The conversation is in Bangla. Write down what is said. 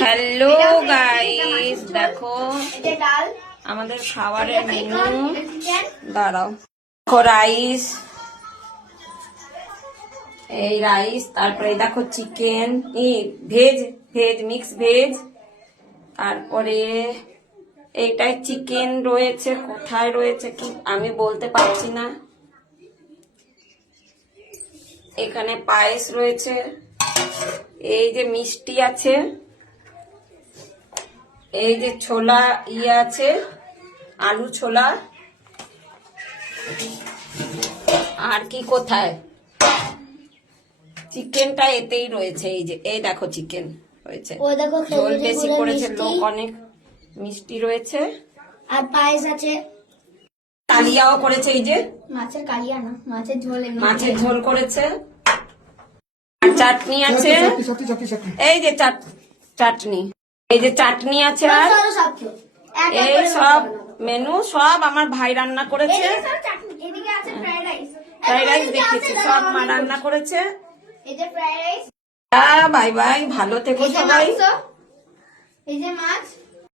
হ্যালো গাইস, দেখো আমাদের খাবারের মেনু। দাঁড়াও, দেখো রাইস, এই রাইস, তারপরে দেখো chicken, veg veg mix veg, তারপরে এইটাই চিকেন রয়েছে। কোথায় রয়েছে কি আমি বলতে পারছি না। এখানে পায়েস রয়েছে, এই যে মিষ্টি আছে, এই যে ছোলা আছে, আলু ছোলা। আর কি কোথায়? চিকেনটা এতেই রয়েছে। এই যে এই দেখো চিকেন রয়েছে, ঝোল বেশি করেছে লোক অনেক, মিষ্টি রয়েছে আর পায়েস আছে, কালিয়াও করেছে। এই যে মাছের কালিয়া না, মাছের ঝোল, মাছের ঝোল করেছে। আর চাটনি আছে, এই যে চাটনি, এই যে চাটনি আছে। আর এই সব মেনু সব আমার ভাই রান্না করেছে। ফ্রাইড রাইস দেখেছি, সব মা রান্না করেছে। বাই বাই, ভালো থেকো সবাই। এই যে মাছ।